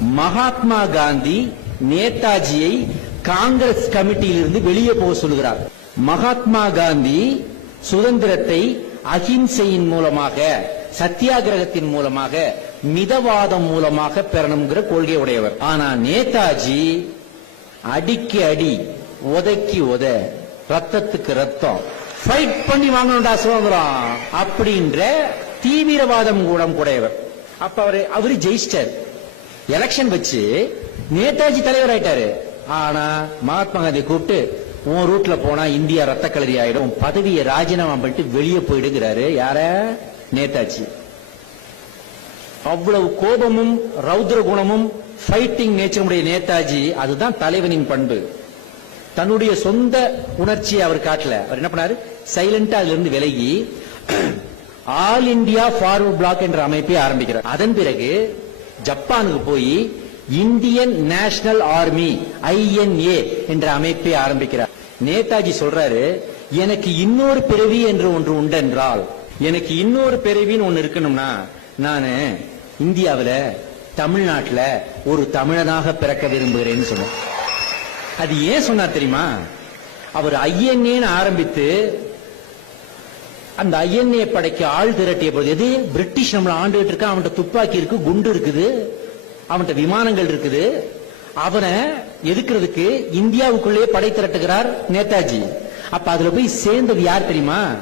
மகாத்மா காந்தி நேதாஜியை காங்கிரஸ் கமிட்டியிலிருந்து வெளியே போக சொல்கிறார். மகாத்மா காந்தி சுதந்திரத்தை அகிம்சையின் மூலமாக சத்தியாகிரகத்தின் மூலமாக மிதவாதம் மூலமாக பெறணுங்கிற கொள்கை உடையவர். ஆனா நேதாஜி அடிக்கு அடி உதைக்கு உத ரத்தத்துக்கு ரத்தம் ஃபைட் பண்ணி வாங்கணும்டா சுதந்திரம் அப்படின்ற தீவிரவாதம் கூட கூடையவர். அப்ப அவர் அவரு ஜெயிச்சிட்டார். எலெக்ஷன் வச்சு நேதாஜி தலைவர் ஆயிட்டாரு ஆனா மகாத்மா காந்தி கூப்பிட்டு உன் ரூட்ல போனா இந்தியா ரத்த கலரி ஆயிடும். பதவியை ராஜினாமா பண்ணிட்டு வெளியே போயிடுங்கிறாரு. யார? நேதாஜி. அவ்வளவு கோபமும் ரௌத்ர குணமும் ஃபைட்டிங் நேச்சருடைய நேதாஜி அதுதான் தலைவனின் பண்பு. தன்னுடைய சொந்த உணர்ச்சியை அவர் காட்டல. அவர் என்ன பண்ணாரு? சைலண்டா அதுல இருந்து விலகி ஆல் இந்தியா ஃபார்வர்ட் பிளாக் என்ற அமைப்பை ஆரம்பிக்கிறார். அதன் பிறகு ஜப்பானுக்கு போய் இந்தியன் நேஷனல் ஆர்மி ஐஎன்ஏ என்ற அமைப்பை ஆரம்பிக்கிறார். நேதாஜி சொல்றாரு எனக்கு இன்னொரு பிறவி என்று ஒன்று உண்டென்றால் எனக்கு இன்னொரு பிறவின்னு ஒன்னு இருக்கணும்னா நான் இந்தியாவில் தமிழ்நாட்டில் ஒரு தமிழனாக பிறக்க விரும்புகிறேன்னு சொன்னேன். அது ஏன் சொன்னார் தெரியுமா? அவர் ஐஎன்ஏன்னு ஆரம்பித்து அந்த ஐஎன்ஏ படைக்கு ஆள் திரட்டிய போது எது? பிரிட்டிஷ் நம்மளை ஆண்டுகிட்டு இருக்க அவன்கிட்ட துப்பாக்கி இருக்கு குண்டு இருக்குது. அவன்கிட்ட விமானங்கள் இருக்குது. அவனை எதுக்குறதுக்கு? இந்தியாவுக்குள்ளேயே படை திரட்டுகிறார் நேதாஜி. அப்ப அதுல போய் சேர்ந்தது யார் தெரியுமா?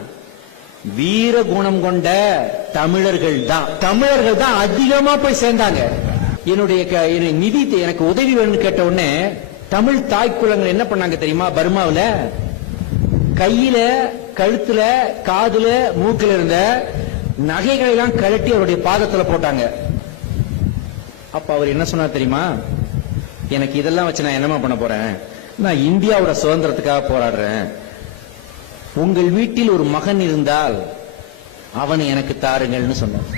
வீர குணம் கொண்ட தமிழர்கள் தான். தமிழர்கள் தான் அதிகமா போய் சேர்ந்தாங்க. என்னுடைய க- நிதி எனக்கு உதவி வேணும்னு கேட்ட உடனே தமிழ் தாய்க்குலங்கள் என்ன பண்ணாங்க தெரியுமா? பர்மாவில்? கையில கழுத்துல காதுல மூக்கில இருந்த நகைகளை எல்லாம் கழட்டி அவருடைய பாதத்துல போட்டாங்க. அப்ப அவர் என்ன சொன்னார் தெரியுமா? எனக்கு இதெல்லாம் வச்சு நான் என்னமா பண்ண போறேன்? நான் இந்தியாவோட சுதந்திரத்துக்காக போராடுறேன். உங்கள் வீட்டில் ஒரு மகன் இருந்தால் அவனை எனக்கு தாருங்கள்னு சொன்னான்